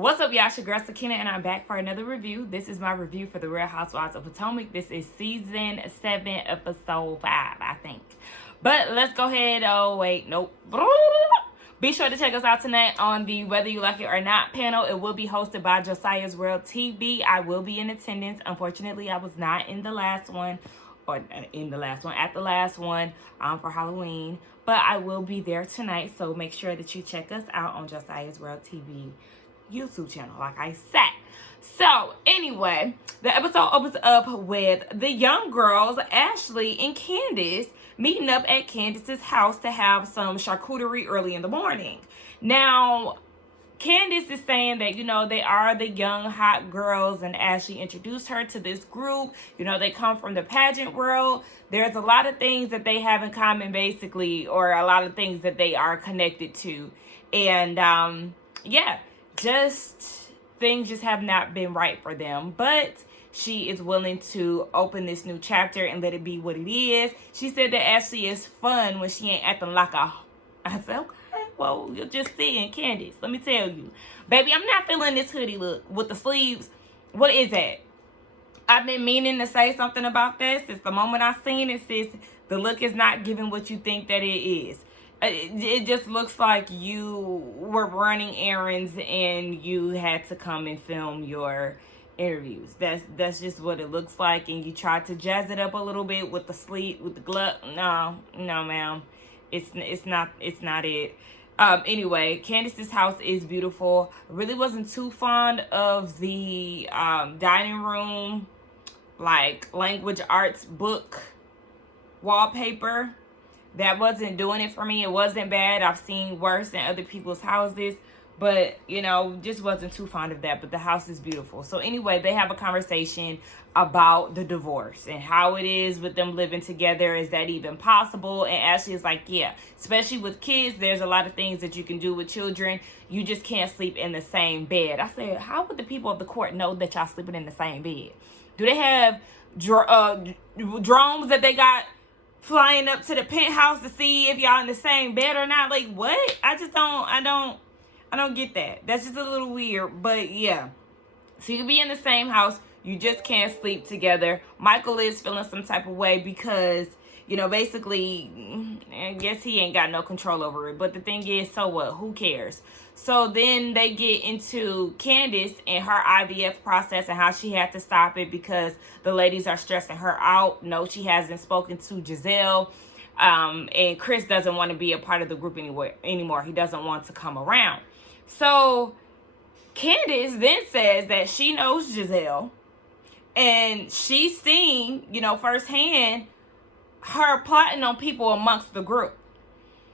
What's up, y'all? It's your girl Sakina, and I'm back for another review. This is my review for the Real Housewives of Potomac. This is season 7, episode 5, I think. But let's go ahead. Oh, wait, nope. Be sure to check us out tonight on the Whether You Like It or Not panel. It will be hosted by Josiah's World TV. I will be in attendance. Unfortunately, I was not in the last one, or at the last one for Halloween. But I will be there tonight, so make sure that you check us out on Josiah's World TV YouTube channel, like I said. So anyway, the episode opens up with the young girls, Ashley and Candice, meeting up at Candice's house to have some charcuterie early in the morning. Now, Candice is saying that, they are the young hot girls, and Ashley introduced her to this group. They come from the pageant world. There's a lot of things that they have in common, basically, or a lot of things that they are connected to. And, yeah. Things just have not been right for them, but she is willing to open this new chapter and let it be what it is. She said that Ashley is fun when she ain't acting like a... I said, okay, well, you're just seeing Candice. Let me tell you. Baby, I'm not feeling this hoodie look with the sleeves. What is that? I've been meaning to say something about this. Since the moment I seen it, sis, the look is not giving what you think that it is. It just looks like you were running errands and you had to come and film your interviews. That's just what it looks like. And you tried to jazz it up a little bit with the sleeve, with the glove. No, ma'am. It's not it. Anyway, Candice's house is beautiful. I really wasn't too fond of the dining room, like language arts book wallpaper. That wasn't doing it for me. It wasn't bad. I've seen worse in other people's houses. But, just wasn't too fond of that. But the house is beautiful. So anyway, they have a conversation about the divorce and how it is with them living together. Is that even possible? And Ashley is like, yeah, especially with kids, there's a lot of things that you can do with children. You just can't sleep in the same bed. I said, how would the people of the court know that y'all sleeping in the same bed? Do they have drones that they got flying up to the penthouse to see if y'all in the same bed or not? Like, what? I don't get that. That's just a little weird. But yeah, so you can be in the same house, you just can't sleep together. Michael is feeling some type of way because, basically, I guess he ain't got no control over it. But the thing is, so what? Who cares? So then they get into Candice and her IVF process and how she had to stop it because the ladies are stressing her out. No, she hasn't spoken to Giselle. And Chris doesn't want to be a part of the group anymore. He doesn't want to come around. So Candice then says that she knows Giselle. And she's seen, firsthand her plotting on people amongst the group.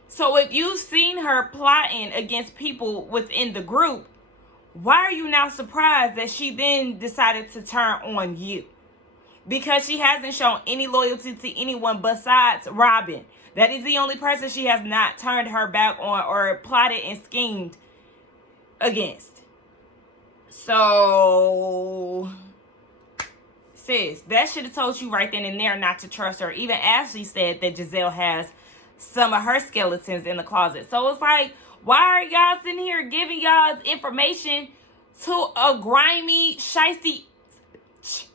So if you've seen her plotting against people within the group, why are you now surprised that she then decided to turn on you? Because she hasn't shown any loyalty to anyone besides Robin. That is the only person she has not turned her back on or plotted and schemed against. So, sis, that should have told you right then and there not to trust her. Even Ashley said that Giselle has some of her skeletons in the closet. So it's like, why are y'all sitting here giving y'all's information to a grimy, shiesty,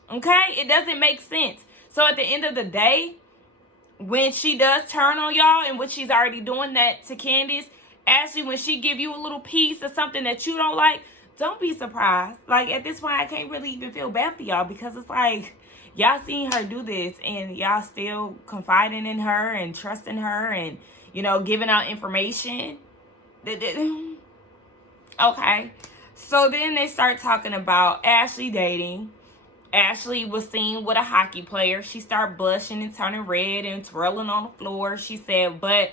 okay? It doesn't make sense. So at the end of the day, when she does turn on y'all, and what she's already doing that to Candice, Ashley, when she give you a little piece of something that you don't like, don't be surprised. Like, at this point, I can't really even feel bad for y'all because it's like, y'all seen her do this and y'all still confiding in her and trusting her and, giving out information. Okay. So then they start talking about Ashley dating. Ashley was seen with a hockey player. She started blushing and turning red and twirling on the floor. She said, but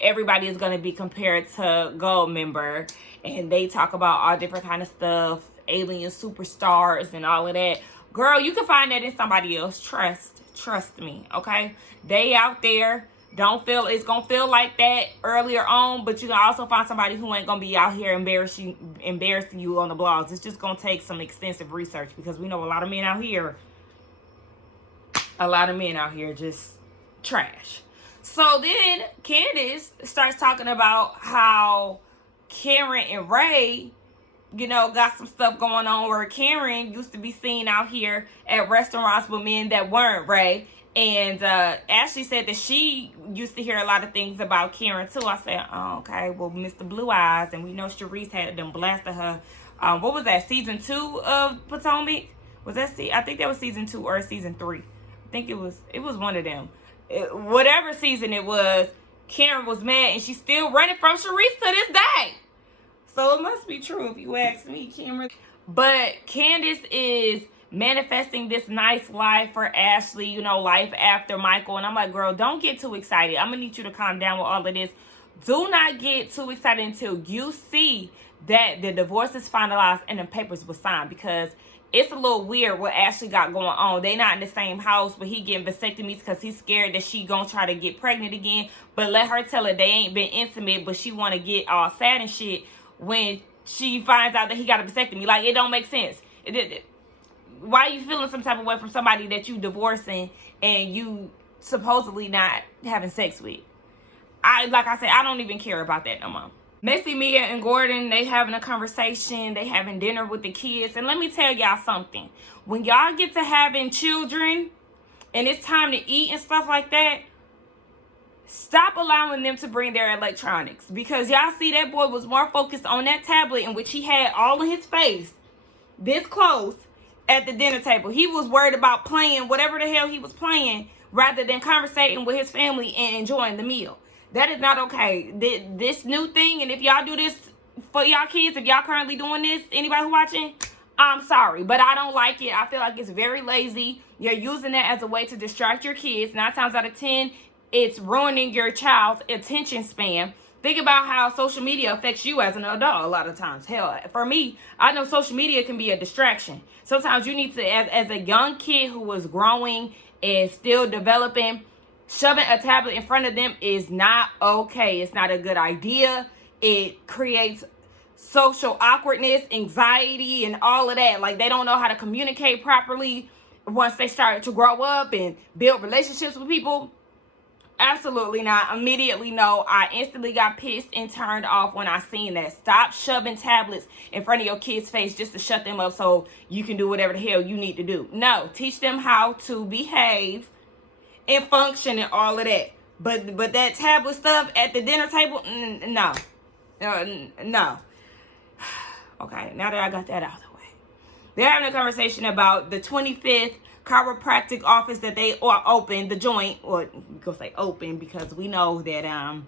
everybody is going to be compared to Gold Member. And they talk about all different kind of stuff, alien superstars and all of that. Girl, you can find that in somebody else. Trust me, okay? They out there. Don't feel it's going to feel like that earlier on, but you can also find somebody who ain't going to be out here embarrassing you on the blogs. It's just going to take some extensive research because we know a lot of men out here just trash. So then Candice starts talking about how Karen and Ray you know, got some stuff going on where Karen used to be seen out here at restaurants with men that weren't Ray. And Ashley said that she used to hear a lot of things about Karen too. I said, oh, okay, well, Mr. Blue Eyes, and we know Sharice had them blasted her. What was that, season 2 of Potomac? Was that I think that was season 2 or season 3. I think it was one of them. Whatever season it was, Karen was mad, and she's still running from Sharice to this day. So it must be true if you ask me, Cameron. But Candice is manifesting this nice life for Ashley, you know, life after Michael. And I'm like, girl, don't get too excited. I'm going to need you to calm down with all of this. Do not get too excited until you see that the divorce is finalized and the papers were signed, because it's a little weird what Ashley got going on. They not in the same house, but he getting vasectomies because he's scared that she gonna try to get pregnant again. But let her tell her they ain't been intimate, but she want to get all sad and shit when she finds out that he got a vasectomy. Like, it don't make sense. Why are you feeling some type of way from somebody that you divorcing and you supposedly not having sex with? Like I said, I don't even care about that no more. Messy, Mia, and Gordon, they having a conversation. They having dinner with the kids. And let me tell y'all something. When y'all get to having children and it's time to eat and stuff like that, stop allowing them to bring their electronics. Because y'all see that boy was more focused on that tablet in which he had all of his face this close at the dinner table. He was worried about playing whatever the hell he was playing rather than conversating with his family and enjoying the meal. That is not okay. This new thing, and if y'all do this for y'all kids, if y'all currently doing this, anybody who watching, I'm sorry, but I don't like it. I feel like it's very lazy. You're using that as a way to distract your kids. 9 times out of 10, it's ruining your child's attention span. Think about how social media affects you as an adult a lot of times. Hell, for me, I know social media can be a distraction. Sometimes you need to, as a young kid who is growing and still developing, shoving a tablet in front of them is not okay. It's not a good idea. It creates social awkwardness, anxiety, and all of that. Like, they don't know how to communicate properly once they start to grow up and build relationships with people. Absolutely not. Immediately no. I instantly got pissed and turned off when I seen that. Stop shoving tablets in front of your kids' face just to shut them up so you can do whatever the hell you need to do. No. Teach them how to behave and function and all of that. But that tablet stuff at the dinner table, no. No. Okay, now that I got that out of the way. They're having a conversation about the 25th chiropractic office that they opened, the joint, or we go say open because we know that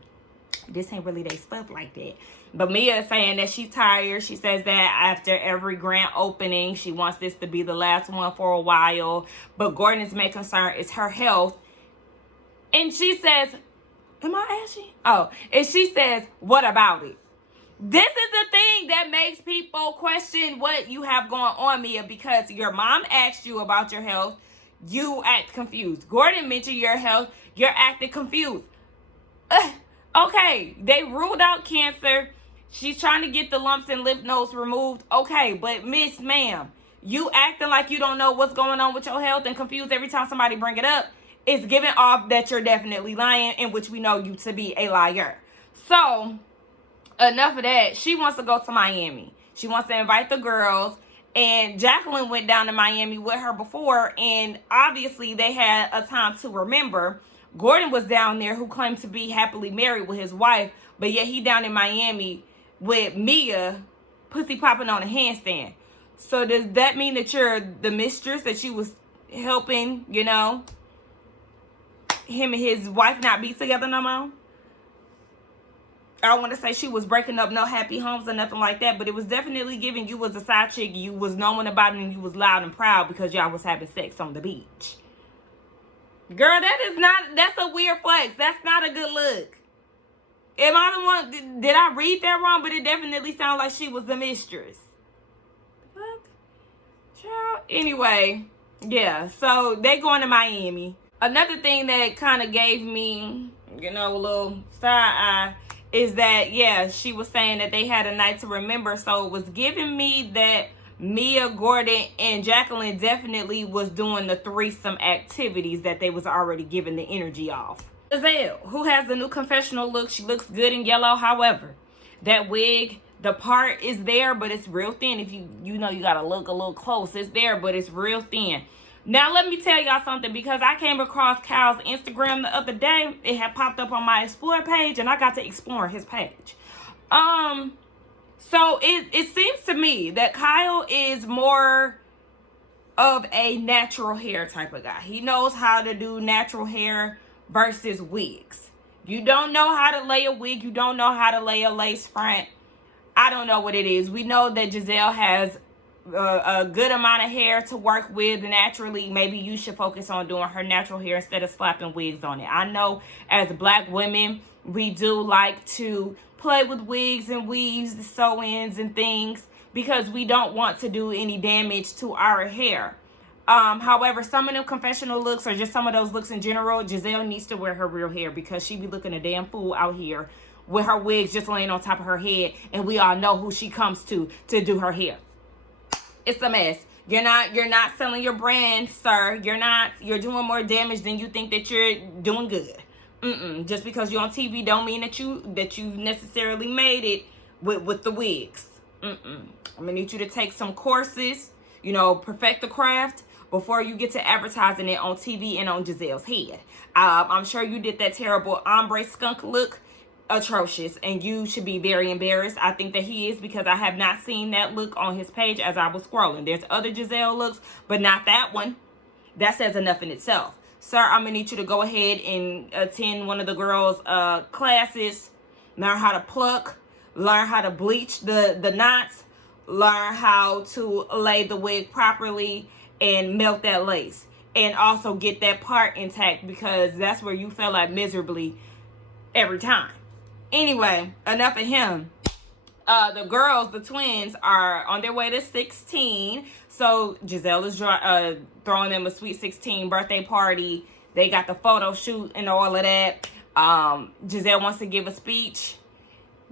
this ain't really their stuff like that. But Mia is saying that she's tired. She says that after every grand opening, she wants this to be the last one for a while. But Gordon's main concern is her health. And she says, am I ashy? Oh, and she says, what about it? This is the thing that makes people question what you have going on, Mia, because your mom asked you about your health. You act confused. Gordon mentioned your health. You're acting confused. Okay, they ruled out cancer. She's trying to get the lumps and lymph nodes removed. Okay, but Miss Ma'am, you acting like you don't know what's going on with your health and confused every time somebody bring it up. It's giving off that you're definitely lying, in which we know you to be a liar. So, enough of that. She wants to go to Miami. She wants to invite the girls. And Jacqueline went down to Miami with her before. And obviously, they had a time to remember. Gordon was down there, who claimed to be happily married with his wife. But yet, he down in Miami with Mia, pussy popping on a handstand. So, does that mean that you're the mistress, that you was helping, you know, him and his wife not be together no more? I want to say she was breaking up no happy homes or nothing like that, but it was definitely giving you was a side chick, you was knowing about it, and you was loud and proud because y'all was having sex on the beach. Girl, that's a weird flex. That's not a good look. Am I the one, did I read that wrong? But it definitely sounded like she was the mistress. Fuck. Child. Anyway, yeah, so they going to Miami. Another thing that kind of gave me, you know, a little side eye is that, yeah, she was saying that they had a night to remember. So it was giving me that Mia, Gordon, and Jacqueline definitely was doing the threesome activities that they was already giving the energy off. Giselle, who has the new confessional look. She looks good in yellow. However, that wig The part is there, but it's real thin. If you know, you gotta look a little close. It's there, but it's real thin. Now, let me tell y'all something, because I came across Kyle's Instagram the other day. It had popped up on my Explore page, and I got to explore his page. So it seems to me that Kyle is more of a natural hair type of guy. He knows how to do natural hair versus wigs. You don't know how to lay a wig. You don't know how to lay a lace front. I don't know what it is. We know that Giselle has a good amount of hair to work with naturally. Maybe you should focus on doing her natural hair instead of slapping wigs on it. I know as Black women, we do like to play with wigs and weaves, the sew-ins and things, because we don't want to do any damage to our hair. However, some of them confessional looks, or just some of those looks in general, Giselle needs to wear her real hair, because she be looking a damn fool out here with her wigs just laying on top of her head, and we all know who she comes to do her hair. It's a mess. You're not selling your brand, sir. You're doing more damage than you think that you're doing good. Just because you're on TV don't mean that you necessarily made it with the wigs. I'm gonna need you to take some courses, perfect the craft before you get to advertising it on TV and on Giselle's head. I'm sure you did that terrible ombre skunk look. Atrocious, and you should be very embarrassed. I think that he is, because I have not seen that look on his page as I was scrolling. There's other Giselle looks, but not that one. That says enough in itself. Sir, I'm gonna need you to go ahead and attend one of the girls' classes. Learn how to pluck, learn how to bleach the knots, learn how to lay the wig properly and melt that lace, and also get that part intact, because that's where you fell out miserably every time. Anyway, enough of him. The girls, the twins, are on their way to 16. So Giselle is throwing them a sweet 16 birthday party. They got the photo shoot and all of that. Giselle wants to give a speech.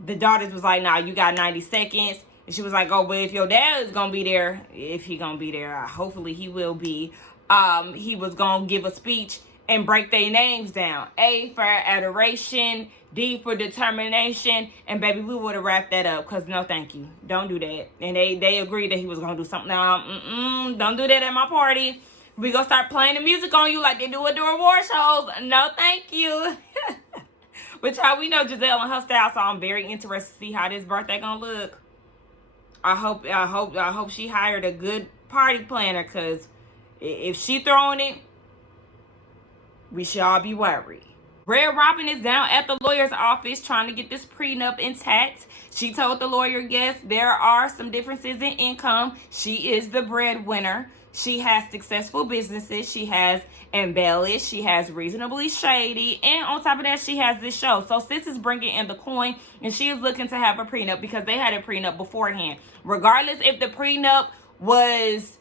The daughters was like, nah, you got 90 seconds. And she was like, oh, but if your dad is going to be there, if he going to be there, hopefully he will be. He was going to give a speech and break their names down. A for adoration, D for determination, and baby, we would have wrapped that up, because no thank you. Don't do that. And they agreed that he was going to do something. Now, don't do that at my party. We going to start playing the music on you like they do at the award shows. No thank you. But y'all, we know Giselle and her style, so I'm very interested to see how this birthday going to look. I hope she hired a good party planner, because if she throwing it, we should all be worried. Red Robin is down at the lawyer's office trying to get this prenup intact. She told the lawyer, yes, there are some differences in income. She is the breadwinner. She has successful businesses. She has embellished. She has reasonably shady. And on top of that, she has this show. So sis is bringing in the coin, and she is looking to have a prenup, because they had a prenup beforehand. Regardless if the prenup was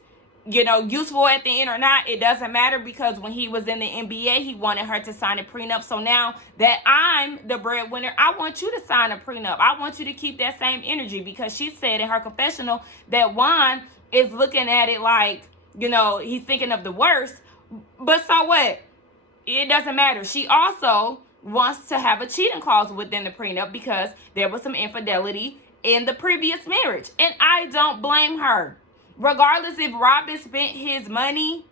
useful at the end or not, it doesn't matter, because when he was in the NBA, he wanted her to sign a prenup. So now that I'm the breadwinner, I want you to sign a prenup. I want you to keep that same energy, because she said in her confessional that Juan is looking at it like, he's thinking of the worst. But so what? It doesn't matter. She also wants to have a cheating clause within the prenup, because there was some infidelity in the previous marriage. And I don't blame her. Regardless if Robin spent his money,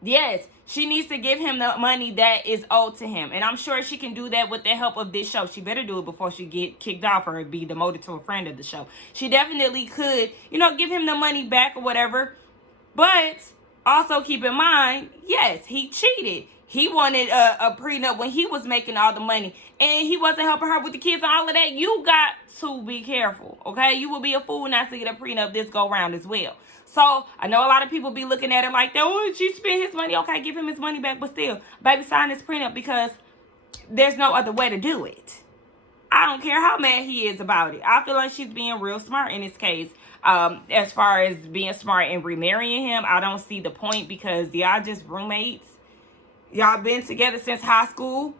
yes, she needs to give him the money that is owed to him. And I'm sure she can do that with the help of this show. She better do it before she get kicked off or be demoted to a friend of the show. She definitely could, give him the money back or whatever. But also keep in mind, yes, he cheated. He wanted a prenup when he was making all the money, and he wasn't helping her with the kids and all of that. You got to be careful, okay? You will be a fool not to get a prenup this go round as well. So I know a lot of people be looking at it like that. Oh, she spent his money. Okay, give him his money back, but still, baby, sign this prenup, because there's no other way to do it. I don't care how mad he is about it. I feel like she's being real smart in this case. As far as being smart and remarrying him, I don't see the point, because y'all just roommates. Y'all been together since high school.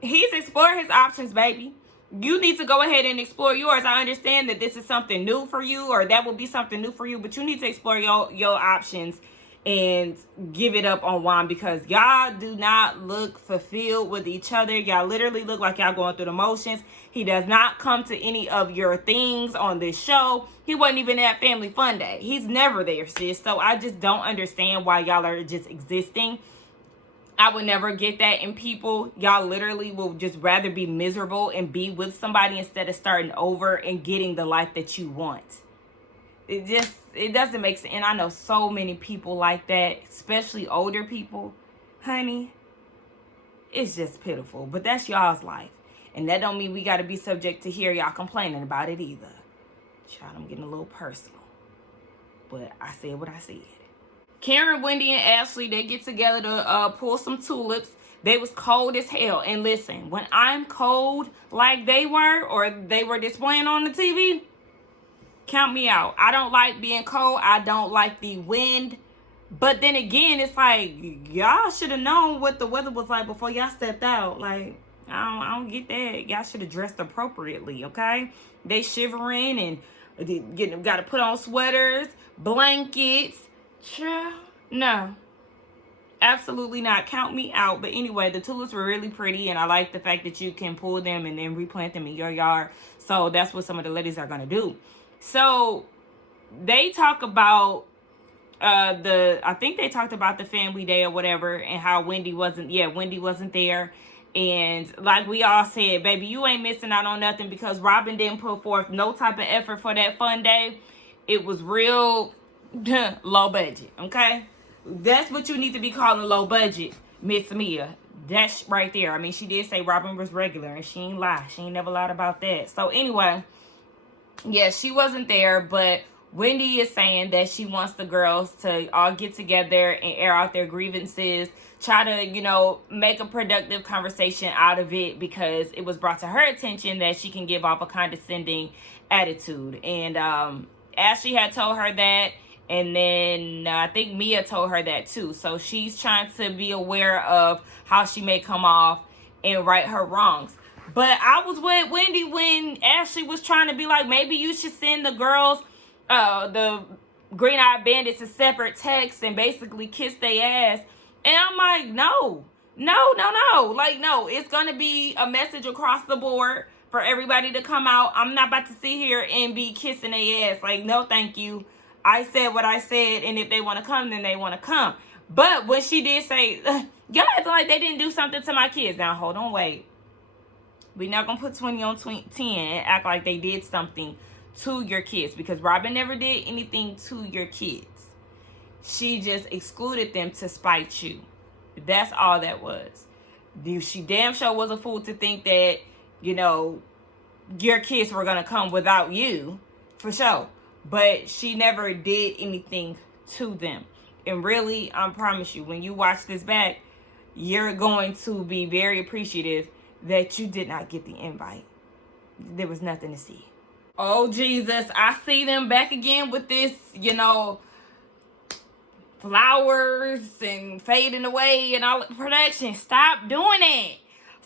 He's exploring his options, baby. You need to go ahead and explore yours. I understand that this is something new for you, or that will be something new for you, but you need to explore your options and give it up on Juan, because y'all do not look fulfilled with each other. Y'all literally look like y'all going through the motions. He does not come to any of your things on this show. He wasn't even at Family Fun Day. He's never there, sis. So I just don't understand why y'all are just existing. I would never get that in people. Y'all literally will just rather be miserable and be with somebody instead of starting over and getting the life that you want. It doesn't make sense. And I know so many people like that, especially older people. Honey, it's just pitiful. But that's y'all's life. And that don't mean we got to be subject to hear y'all complaining about it either. Child, I'm getting a little personal. But I said what I said. Karen, Wendy, and Ashley, they get together to pull some tulips. They was cold as hell. And listen, when I'm cold like they were, or they were displaying on the TV, count me out. I don't like being cold. I don't like the wind. But then again, it's like, y'all should have known what the weather was like before y'all stepped out. Like, I don't get that. Y'all should have dressed appropriately, okay? They shivering and got to put on sweaters, blankets. No, absolutely not. Count me out. But anyway, the tulips were really pretty, and I like the fact that you can pull them and then replant them in your yard. So that's what some of the ladies are going to do. So they talk about I think they talked about the family day or whatever, and how Wendy wasn't there. And like we all said, baby, you ain't missing out on nothing, because Robin didn't put forth no type of effort for that fun day. It was real low budget, okay? That's what you need to be calling low budget, Miss Mia. That's right there. I mean, she did say Robin was regular, and she ain't lie. She ain't never lied about that. So anyway, yeah, she wasn't there, but Wendy is saying that she wants the girls to all get together and air out their grievances, try to, make a productive conversation out of it, because it was brought to her attention that she can give off a condescending attitude. And Ashley had told her that, and then I think Mia told her that too. So she's trying to be aware of how she may come off and right her wrongs. But I was with Wendy when Ashley was trying to be like, maybe you should send the girls, the Green-Eyed Bandits, a separate text and basically kiss their ass. And I'm like, no. Like, no, it's going to be a message across the board for everybody to come out. I'm not about to sit here and be kissing their ass. Like, no, thank you. I said what I said, and if they want to come, then they want to come. But when she did say, y'all acting like they didn't do something to my kids. Now, hold on, wait. We're not going to put 20 on 10 and act like they did something to your kids, because Robin never did anything to your kids. She just excluded them to spite you. That's all that was. She damn sure was a fool to think that, your kids were going to come without you, for sure. But she never did anything to them. And really, I promise you, when you watch this back, you're going to be very appreciative that you did not get the invite. There was nothing to see. Oh, Jesus. I see them back again with this, flowers and fading away and all the production. Stop doing it.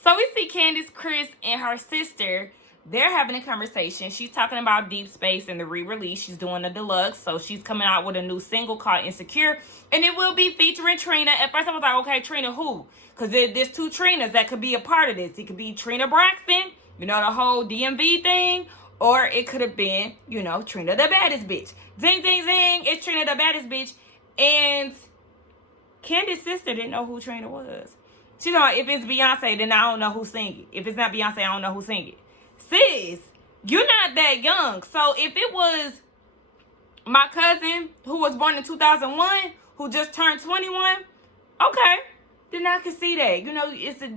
So we see Candice, Chris, and her sister. They're having a conversation. She's talking about Deep Space and the re-release. She's doing a deluxe. So she's coming out with a new single called Insecure. And it will be featuring Trina. At first I was like, okay, Trina who? Because there's two Trinas that could be a part of this. It could be Trina Braxton, the whole DMV thing. Or it could have been, Trina the baddest bitch. Zing, zing, zing. It's Trina the baddest bitch. And Candice's sister didn't know who Trina was. She's like, if it's Beyonce, then I don't know who's singing. If it's not Beyonce, I don't know who's singing. Sis, you're not that young. So if it was my cousin who was born in 2001, who just turned 21, okay, then I can see that. It's a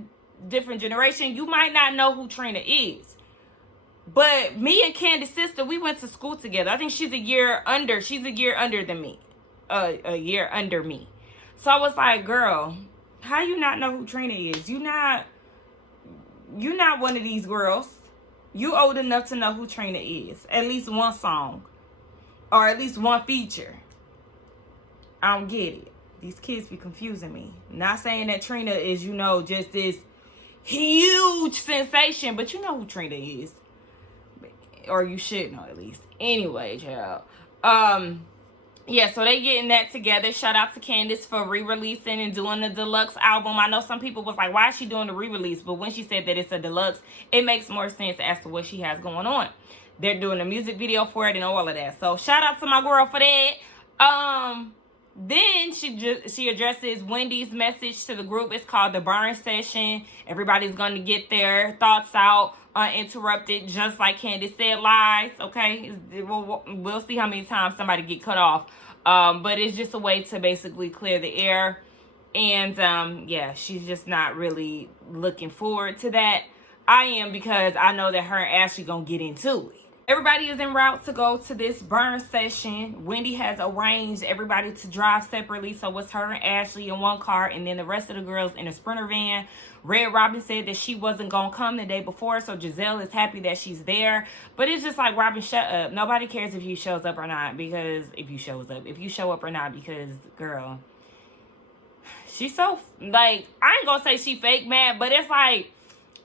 different generation. You might not know who Trina is. But me and Candice's sister, we went to school together. I think she's a year under than me. A year under me. So I was like, girl, how you not know who Trina is? You're not one of these girls. You old enough to know who Trina is. At least one song. Or at least one feature. I don't get it. These kids be confusing me. Not saying that Trina is, just this huge sensation. But you know who Trina is. Or you should know at least. Anyway, child. yeah, so they getting that together. Shout out to Candice for re-releasing and doing the deluxe album. I know some people was like, why is she doing the re-release? But when she said that it's a deluxe, it makes more sense as to what she has going on. They're doing a music video for it and all of that. So shout out to my girl for that. Then she addresses Wendy's message to the group. It's called the burn session. Everybody's going to get their thoughts out uninterrupted, just like Candice said, lies. Okay, we'll see how many times somebody get cut off. But it's just a way to basically clear the air. And yeah, she's just not really looking forward to that. I am, because I know that her and Ashley gonna get into it. Everybody is en route to go to this burn session. Wendy has arranged everybody to drive separately. So it's her and Ashley in one car, and then the rest of the girls in a Sprinter van. Red Robin said that she wasn't going to come the day before, so Giselle is happy that she's there. But it's just like, Robin, shut up. Nobody cares if you shows up or not, because if you show up or not, because, girl, she's so, like, I ain't going to say she fake mad, but it's like,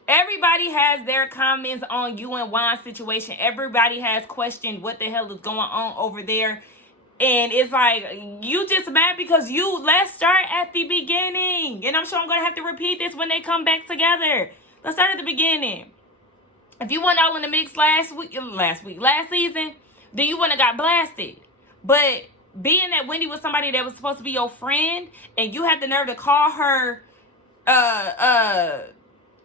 everybody has their comments on you and Juan's situation. Everybody has questioned what the hell is going on over there. And it's like, you just mad because let's start at the beginning. And I'm sure I'm going to have to repeat this when they come back together. Let's start at the beginning. If you weren't all in the mix last season, then you wouldn't have got blasted. But being that Wendy was somebody that was supposed to be your friend, and you had the nerve to call her,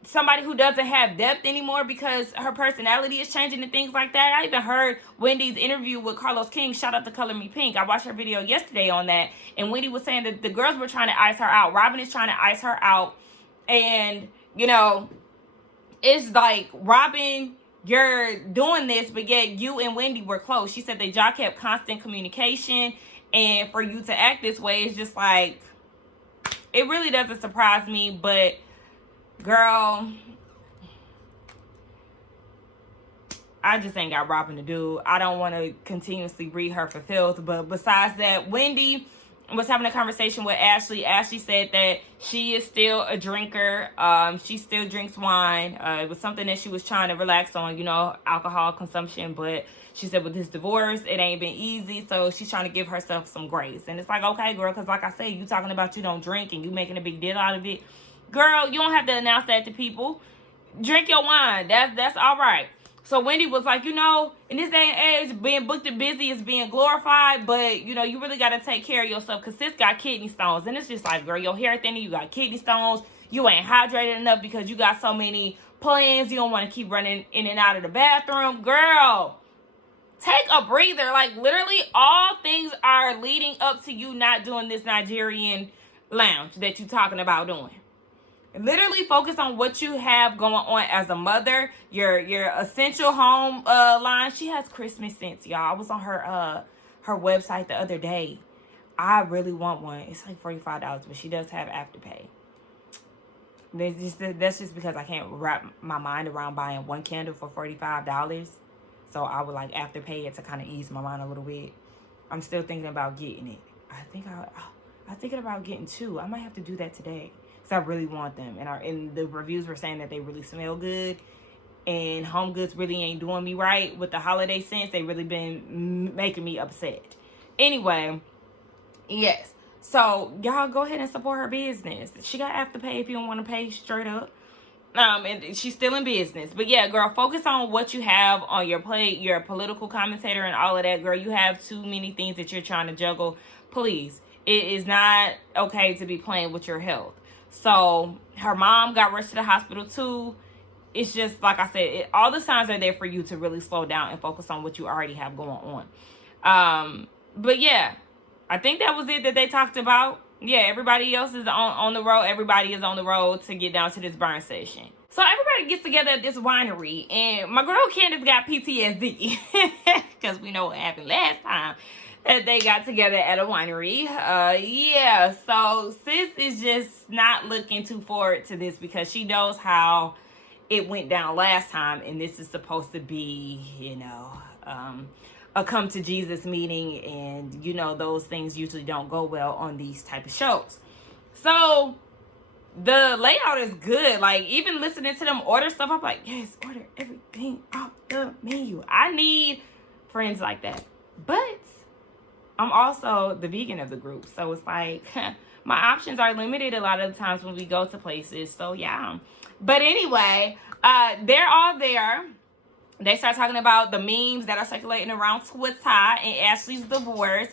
somebody who doesn't have depth anymore because her personality is changing and things like that. I even heard Wendy's interview with Carlos King. Shout out to Color Me Pink. I watched her video yesterday on that, and Wendy was saying that the girls were trying to ice her out. Robin is trying to ice her out, and you know, it's like, Robin, you're doing this, but yet you and Wendy were close. She said that y'all kept constant communication, and for you to act this way is just like, it really doesn't surprise me. But girl, I just ain't got Robin to do. I don't want to continuously read her for filth. But besides that, Wendy was having a conversation with Ashley. Ashley said that she is still a drinker. She still drinks wine. It was something that she was trying to relax on, you know, alcohol consumption. But she said with this divorce, it ain't been easy. So she's trying to give herself some grace. And it's like, okay, girl, because like I said, you talking about you don't drink and you making a big deal out of it. Girl, you don't have to announce that to people. Drink your wine. That's all right. So Wendy was like, you know, in this day and age, being booked and busy is being glorified, but, you know, you really got to take care of yourself, because sis got kidney stones. And it's just like, girl, your hair thinning, you got kidney stones, you ain't hydrated enough because you got so many plans, you don't want to keep running in and out of the bathroom. Girl, take a breather. Like, literally, all things are leading up to you not doing this Nigerian lounge that you talking about doing. Literally focus on what you have going on as a mother. Your essential home line. She has Christmas scents, y'all. I was on her website the other day. I really want one. It's like $45, but she does have Afterpay. That's just because I can't wrap my mind around buying one candle for $45. So I would like Afterpay it to kind of ease my mind a little bit. I'm still thinking about getting it. I'm thinking about getting two. I might have to do that today. I really want them, and the reviews were saying that they really smell good, and Home Goods really ain't doing me right with the holiday scents. They really been making me upset. Anyway, yes, so y'all go ahead and support her business. She got Afterpay if you don't want to pay straight up, and she's still in business. But yeah, girl, focus on what you have on your plate. You're a political commentator and all of that, girl. You have too many things that you're trying to juggle. Please, it is not okay to be playing with your health. So her mom got rushed to the hospital too. It's just, like I said, all the signs are there for you to really slow down and focus on what you already have going on. But yeah, I think that was it that they talked about. Yeah, everybody else is on the road. Everybody is on the road to get down to this burn session. So everybody gets together at this winery, and my girl Candace got PTSD because we know what happened last time that they got together at a winery. Yeah, so sis is just not looking too forward to this because she knows how it went down last time, and this is supposed to be, you know, a come to Jesus meeting, and you know those things usually don't go well on these type of shows. So the layout is good. Like, even listening to them order stuff, I'm like, yes, order everything off the menu. I need friends like that. But I'm also the vegan of the group. So it's like, my options are limited a lot of the times when we go to places. So yeah. But anyway, they're all there. They start talking about the memes that are circulating around Twitter and Ashley's divorce.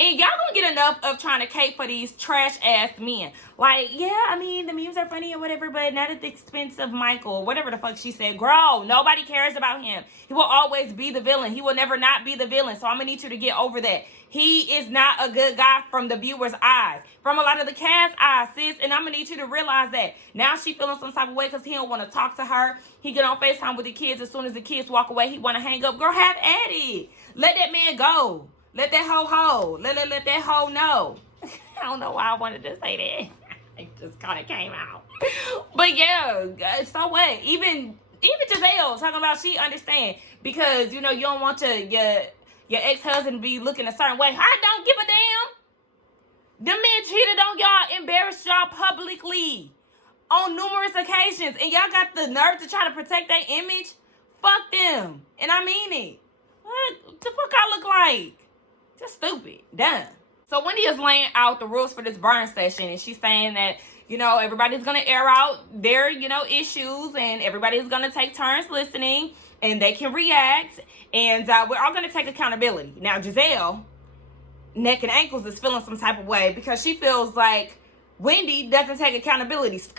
And y'all gonna get enough of trying to cape for these trash ass men. Like, yeah, I mean, the memes are funny or whatever, but not at the expense of Michael. Whatever the fuck she said. Girl, nobody cares about him. He will always be the villain. He will never not be the villain. So I'm gonna need you to get over that. He is not a good guy from the viewer's eyes. From a lot of the cast eyes, sis. And I'm gonna need you to realize that. Now she feeling some type of way because he don't want to talk to her. He get on FaceTime with the kids. As soon as the kids walk away, he want to hang up. Girl, have at it. Let that man go. Let that hoe. Let that hoe know. I don't know why I wanted to say that. It just kind of came out. But yeah, so what? Even Giselle talking about she understand. Because, you know, you don't want your ex-husband be looking a certain way. I don't give a damn. Them men cheated on y'all, embarrassed y'all publicly on numerous occasions. And y'all got the nerve to try to protect their image? Fuck them. And I mean it. What the fuck I look like? Just stupid. Done. So Wendy is laying out the rules for this burn session, and she's saying that, you know, everybody's going to air out their, you know, issues, and everybody's going to take turns listening, and they can react, and we're all going to take accountability. Now, Giselle, neck and ankles, is feeling some type of way because she feels like Wendy doesn't take accountability. Skirt!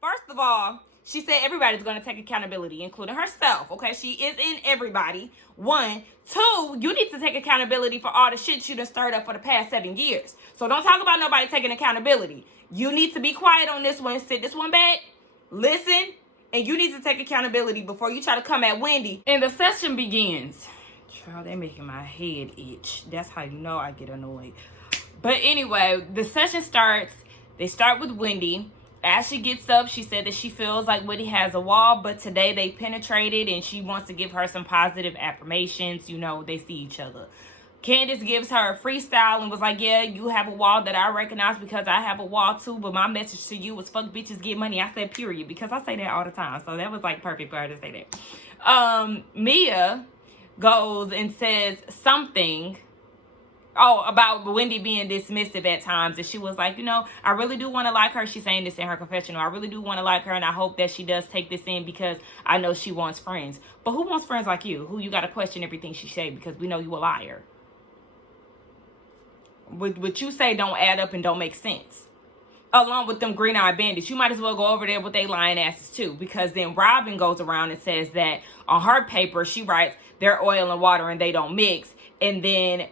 First of all, she said everybody's going to take accountability, including herself, okay? She is in everybody. 1. 2, you need to take accountability for all the shit you done stirred up for the past 7 years. So don't talk about nobody taking accountability. You need to be quiet on this one. Sit this one back. Listen. And you need to take accountability before you try to come at Wendy. And the session begins. Child, they're making my head itch. That's how you know I get annoyed. But anyway, the session starts. They start with Wendy. As she gets up, she said that she feels like Wendy has a wall, but today they penetrated and she wants to give her some positive affirmations. You know, they see each other. Candice gives her a freestyle and was like, yeah, you have a wall that I recognize because I have a wall too, but my message to you was fuck bitches, get money. I said period because I say that all the time. So that was like perfect for her to say that. Mia goes and says something about Wendy being dismissive at times, and she was like, you know, I really do want to like her. She's saying this in her confessional. I really do want to like her, and I hope that she does take this in because I know she wants friends. But who wants friends like you? Who you got to question everything she say because we know you a liar. What you say don't add up and don't make sense. Along with them green-eyed bandits, you might as well go over there with they lying asses too, because then Robin goes around and says that on her paper she writes they're oil and water and they don't mix, and then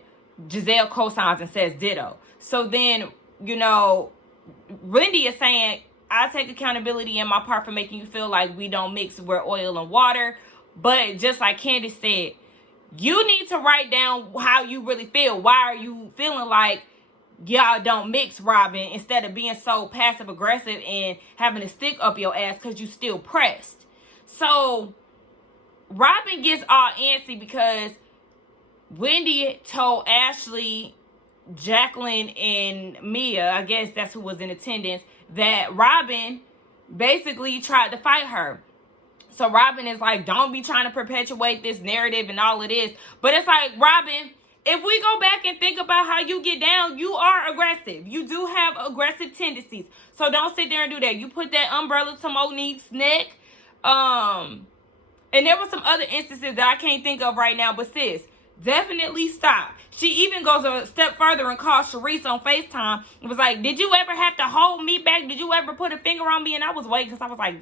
Giselle co-signs and says ditto. So then, you know, Wendy is saying, I take accountability in my part for making you feel like we don't mix, we're oil and water. But just like Candice said, you need to write down how you really feel. Why are you feeling like y'all don't mix, Robin, instead of being so passive aggressive and having to stick up your ass because you still pressed? So Robin gets all antsy because Wendy told Ashley, Jacqueline, and Mia, I guess that's who was in attendance, that Robin basically tried to fight her. So Robin is like, don't be trying to perpetuate this narrative and all of this. But it's like, Robin, if we go back and think about how you get down, you are aggressive. You do have aggressive tendencies. So don't sit there and do that. You put that umbrella to Monique's neck. And there were some other instances that I can't think of right now. But sis, definitely stop. She even goes a step further and calls Sharice on FaceTime. It was like, did you ever have to hold me back? Did you ever put a finger on me? And I was waiting because I was like,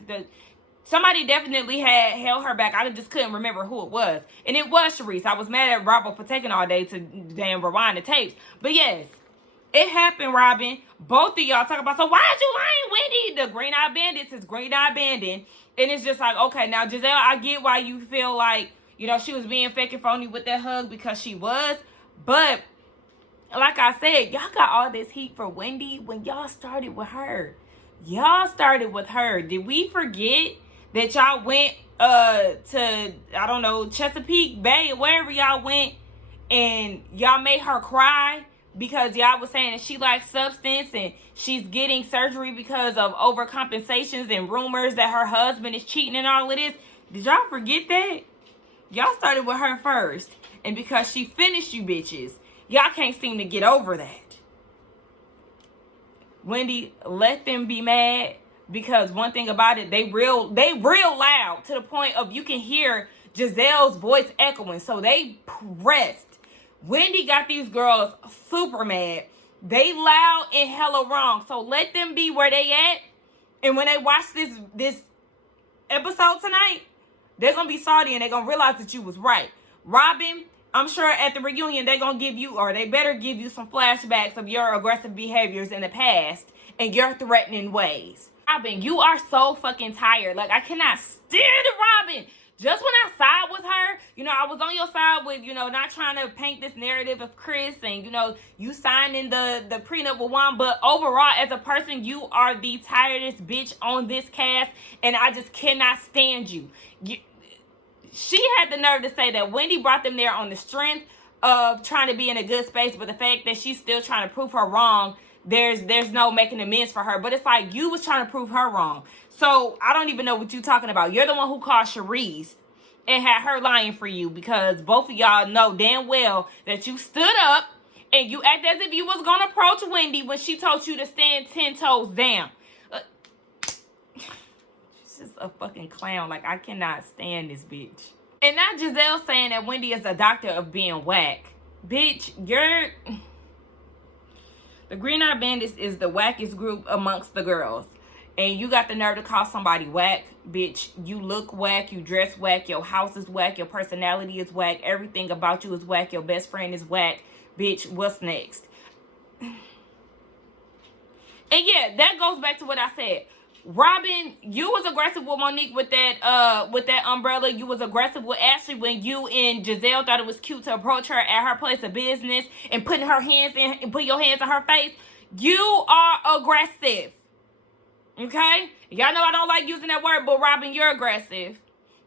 somebody definitely had held her back. I just couldn't remember who it was. And it was Sharice. I was mad at Robert for taking all day to damn rewind the tapes. But yes, it happened, Robin. Both of y'all talk about, so why did you lying, Wendy? The green-eyed bandits is green-eyed bandit. And it's just like, okay, now Giselle, I get why you feel like, you know, she was being fake and phony with that hug because she was. But like I said, y'all got all this heat for Wendy when y'all started with her. Y'all started with her. Did we forget that y'all went to, I don't know, Chesapeake Bay or wherever y'all went, and y'all made her cry because y'all was saying that she lacks substance and she's getting surgery because of overcompensations and rumors that her husband is cheating and all of this? Did y'all forget that? Y'all started with her first. And because she finished you bitches, Y'all can't seem to get over that. Wendy, let them be mad, because one thing about it, they real loud to the point of you can hear Giselle's voice echoing. So they pressed. Wendy got these girls super mad. They loud and hella wrong. So let them be where they at. And when they watch this episode tonight, they're gonna be salty and they're gonna realize that you was right. Robin, I'm sure at the reunion they're gonna give you, or they better give you some flashbacks of your aggressive behaviors in the past and your threatening ways. Robin, you are so fucking tired. Like, I cannot stand Robin. Just when I side with her, you know, I was on your side with, you know, not trying to paint this narrative of Chris and, you know, you signing the prenup with Juan. But overall, as a person, you are the tiredest bitch on this cast. And I just cannot stand you. She had the nerve to say that Wendy brought them there on the strength of trying to be in a good space. But the fact that she's still trying to prove her wrong, there's no making amends for her. But it's like you was trying to prove her wrong. So I don't even know what you're talking about. You're the one who called Cherise and had her lying for you, because both of y'all know damn well that you stood up and you act as if you was going to approach Wendy when she told you to stand 10 toes down. She's just a fucking clown. Like, I cannot stand this bitch. And now Giselle saying that Wendy is a doctor of being whack. Bitch, the Green Eyed Bandits is the wackest group amongst the girls. And you got the nerve to call somebody whack. Bitch, you look whack, you dress whack, your house is whack, your personality is whack, everything about you is whack, your best friend is whack. Bitch, what's next? And yeah, that goes back to what I said. Robin, you was aggressive with Monique with that umbrella. You was aggressive with Ashley when you and Giselle thought it was cute to approach her at her place of business and put your hands in her face. You are aggressive. Okay? Y'all know I don't like using that word, but Robin, you're aggressive.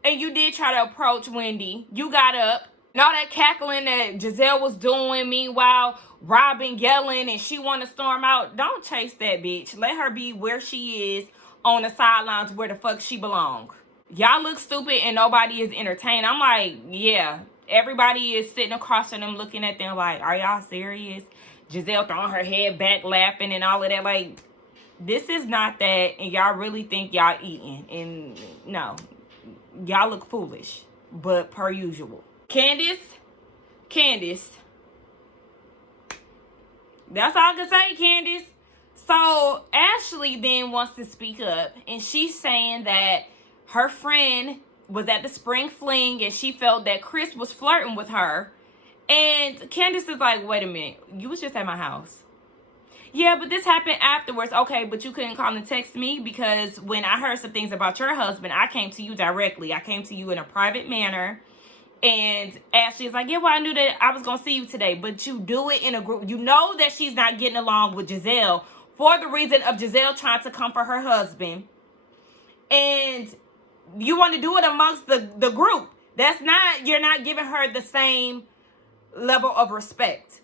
And you did try to approach Wendy. You got up. And all that cackling that Giselle was doing, meanwhile, Robin yelling and she want to storm out. Don't chase that bitch. Let her be where she is on the sidelines where the fuck she belong. Y'all look stupid and nobody is entertained. I'm like, yeah. Everybody is sitting across from them looking at them like, are y'all serious? Giselle throwing her head back, laughing and all of that. Like, this is not that, and y'all really think y'all eating. And no, y'all look foolish, but per usual. Candice, that's all I can say, Candice. So Ashley then wants to speak up, and she's saying that her friend was at the spring fling and she felt that Chris was flirting with her. And Candice is like, wait a minute, you was just at my house. Yeah, but this happened afterwards. Okay, but you couldn't call and text me, because when I heard some things about your husband, I came to you directly. I came to you in a private manner. And Ashley's like, yeah, well, I knew that I was going to see you today. But you do it in a group. You know that she's not getting along with Giselle for the reason of Giselle trying to comfort her husband. And you want to do it amongst the group. You're not giving her the same level of respect.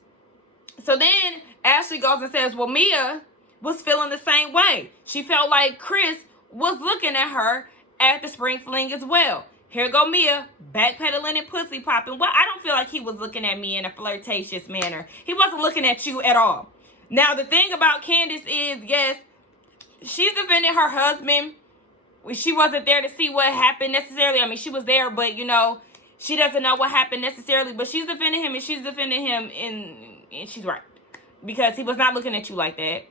So then Ashley goes and says, well, Mia was feeling the same way. She felt like Chris was looking at her at the spring fling as well. Here go Mia, backpedaling and pussy popping. Well, I don't feel like he was looking at me in a flirtatious manner. He wasn't looking at you at all. Now, the thing about Candice is, yes, she's defending her husband. She wasn't there to see what happened necessarily. I mean, she was there, but, you know, she doesn't know what happened necessarily. But she's defending him, and she's defending him, and she's right. Because he was not looking at you like that.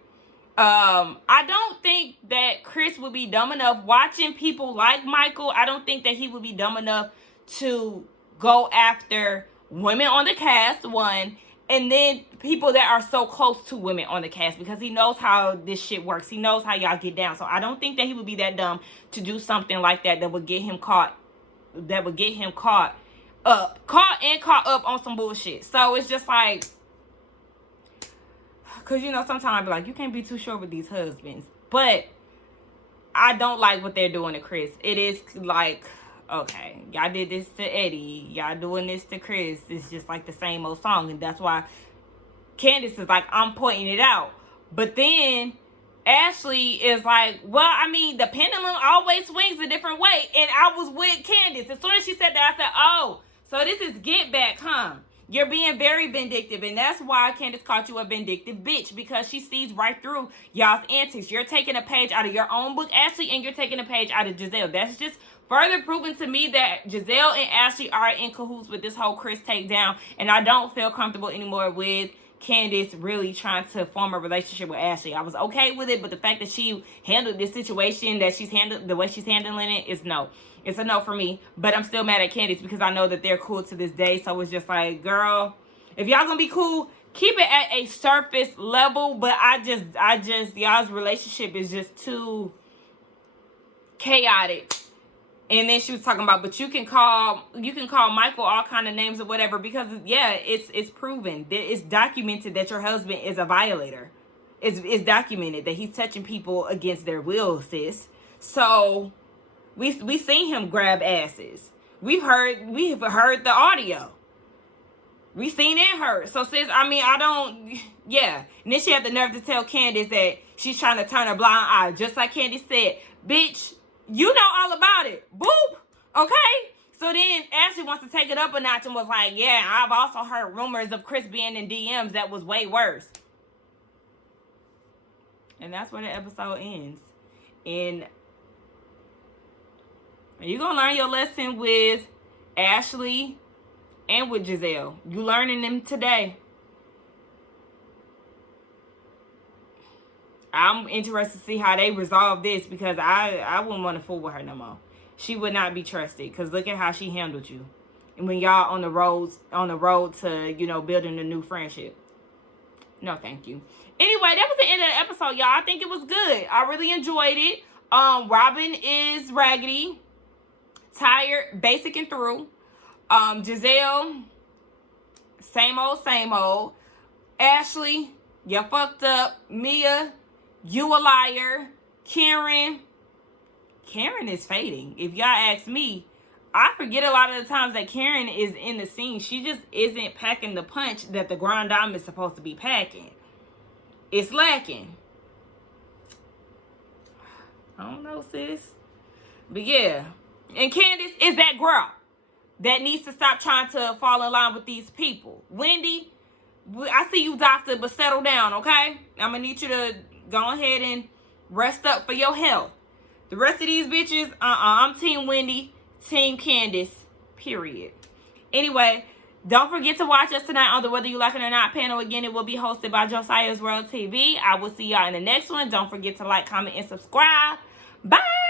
I don't think that Chris would be dumb enough watching people like Michael. I don't think that he would be dumb enough to go after women on the cast, one, and then people that are so close to women on the cast, because he knows how this shit works. He knows how y'all get down. So I don't think that he would be that dumb to do something like that would get him caught up on some bullshit. So it's just like, because, you know, sometimes I be like, you can't be too sure with these husbands. But I don't like what they're doing to Chris. It is like, okay, y'all did this to Eddie. Y'all doing this to Chris. It's just like the same old song. And that's why Candice is like, I'm pointing it out. But then Ashley is like, well, I mean, the pendulum always swings a different way. And I was with Candice. As soon as she said that, I said, oh, so this is get back, huh? You're being very vindictive, and that's why Candace called you a vindictive bitch, because she sees right through y'all's antics. You're taking a page out of your own book, Ashley, and you're taking a page out of Giselle. That's just further proving to me that Giselle and Ashley are in cahoots with this whole Chris takedown, and I don't feel comfortable anymore with Candace really trying to form a relationship with Ashley. I was okay with it, but the fact that she handled this situation, that she's handled the way she's handling it, is no. It's a no for me. But I'm still mad at Candace because I know that they're cool to this day. So it's just like, girl, if y'all gonna be cool, keep it at a surface level. But I just y'all's relationship is just too chaotic. And then she was talking about, but you can call Michael all kind of names or whatever, because yeah, it's proven, it's documented that your husband is a violator. It's documented that he's touching people against their will, sis. So we seen him grab asses. We've heard the audio. We seen it hurt. So sis, I mean, yeah. And then she had the nerve to tell Candace that she's trying to turn a blind eye, just like Candace said, bitch. You know all about it. Boop. Okay? So then Ashley wants to take it up a notch and was like, yeah, I've also heard rumors of Chris being in DMs that was way worse. And that's where the episode ends. And you're going to learn your lesson with Ashley and with Giselle. You learning them today. I'm interested to see how they resolve this, because I wouldn't want to fool with her no more. She would not be trusted, because look at how she handled you. And when y'all on the road to, you know, building a new friendship. No, thank you. Anyway, that was the end of the episode, y'all. I think it was good. I really enjoyed it. Robin is raggedy, tired, basic and through. Giselle, same old. Ashley, you fucked up. Mia, you a liar. Karen is fading. If y'all ask me, I forget a lot of the times that Karen is in the scene. She just isn't packing the punch that the Grand Dame is supposed to be packing. It's lacking. I don't know, sis. But yeah. And Candice is that girl that needs to stop trying to fall in line with these people. Wendy, I see you, doctor, but settle down, okay? I'm going to need you to go ahead and rest up for your health. The rest of these bitches, I'm Team Wendy, Team Candice, period. Anyway, don't forget to watch us tonight on the Whether You Like It or Not panel. Again, it will be hosted by Josiah's World TV. I will see y'all in the next one. Don't forget to like, comment, and subscribe. Bye!